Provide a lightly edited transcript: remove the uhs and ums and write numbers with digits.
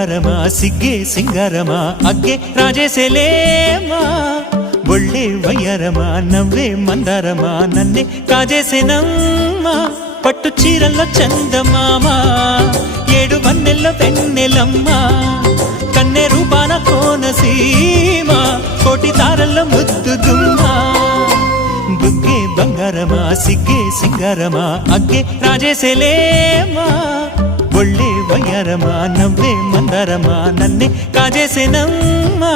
బంగారమా సిగ్గే సింగారమా అగ్గే రాజేసేలేమా ఒళ్ళే వయ్యారమా నవ్వే మందారమా నన్నే కాజేసేనమ్మా పట్టు చీరల్లో చందమామా ఏడు వన్నెల్లో వెన్నెలమ్మా కన్నె రూపాన కోనసీమ కోటి తారల్లో ముద్దుదుమ్మా బుగ్గే బంగారమా సిగ్గే సింగారమా అగ్గే రాజేసేలేమా ఒళ్ళే వయ్యారమా నవ్వే మందారమా నన్నే కాజేసేనమ్మా